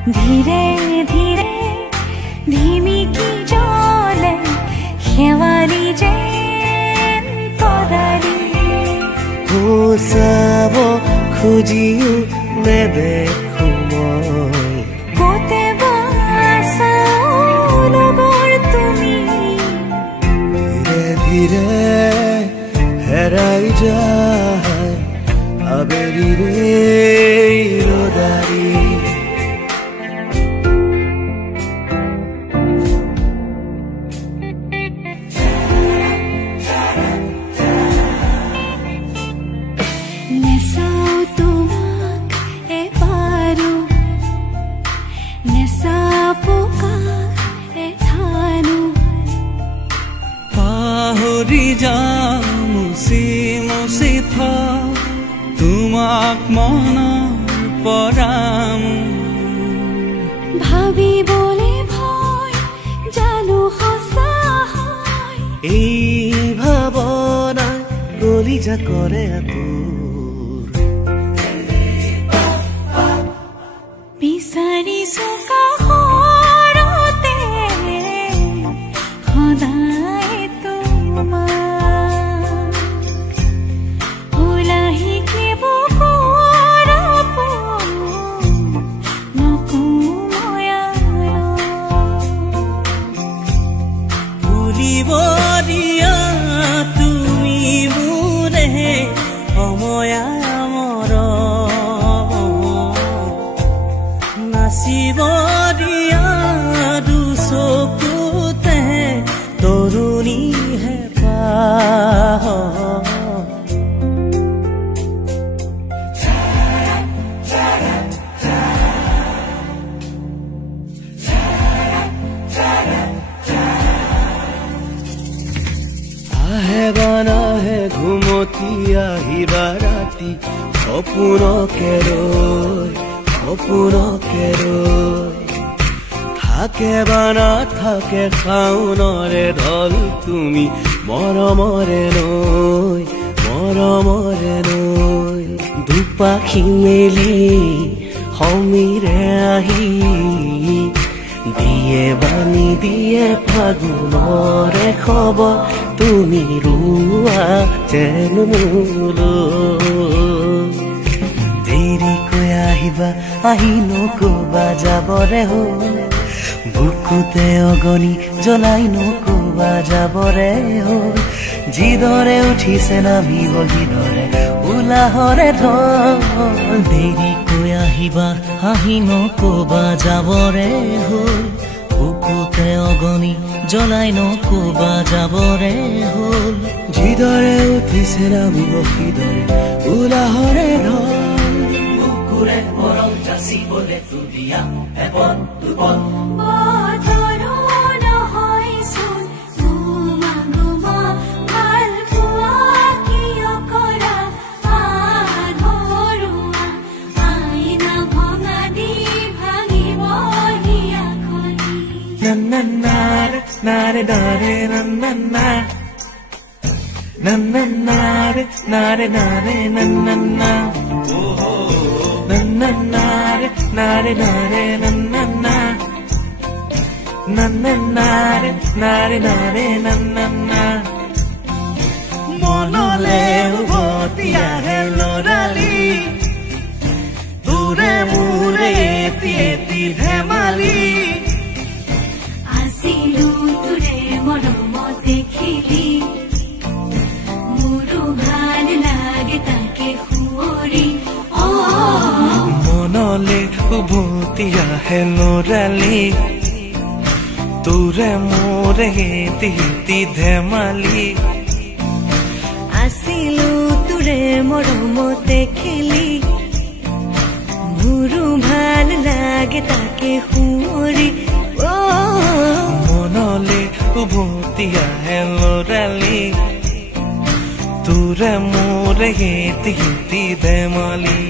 ধীৰে ধীৰে ধিমিকি জ্বলে শেৱালি যেন পদাৰি চাব খুজিও নেদেখো মই কতে বাছাও লগৰ তুমি ধীৰে ধীৰে হেৰাই যায় আবেলিৰে ৰদাৰি নেচাও তোমাক এবাৰো নেচাপোকা এথানো পাহৰি যাওঁ মুচি মুচি থওঁ তোমাক মনত পৰাম ভাবিবলে ভয় জানো সঁচা হয় এই ভাৱনাই কলিজা কৰে আতুৰ বিচাৰিছো কাষৰতে সদায় তোমাক ওলাহিকে বুকুৰ ভুলিব দিয়া তুমি মোৰে সময়া নাচিব দিয়া দুচকুতে তৰুণী হেঁপাহ আহে বানাহে ঘুমতি আহিবা ৰাতি সপোনকে ৰৈ থাকে বা নাথাকে শাওনৰে ঢল তুমি মৰমৰে নৈ দুপাখি মেলি সমীৰে আহি দিয়ে বানি দিয়ে ফাগুনৰে খবৰ তুমি ৰুৱা যেন মোলৈ দেৰিকৈ আহিবা আহি নকবা যাবৰে হ'ল বুকুতে অগনি জ্বলাই নকবা যাবৰে হ'ল যিদৰে উঠিছে নামিব সিদৰে উলাহৰে ঢল দেৰিকৈ আহিবা আহি নকবা যাবৰে হ'ল বুকুতে অগনি জ্বলাই নকবা যাবৰে হ'ল যিদৰে উঠিছে নামিব সিদৰে উলাহৰে ঢল বুকুৰে মৰম যাচিবলে তুলিয়া এপন দুপন Nare nare nanana nananare nare nare nanana nananare nare nare nanana nananare nare nare nanana monole ubotia helorali dure mure eti dhemali তোৰে মৰমতে খেলি মোৰো ভাল লাগে তাকে সুঁৱৰি মনলে উভতি আহে লৰালি তোৰে মোৰে হেতি ধেমালি আছিলো তোৰে মৰমতে খেলি মোৰো ভাল লাগে তাকে সুঁৱৰি মনলে উভতি আহে লৰালি তোৰে মোৰে হেতি ধেমালি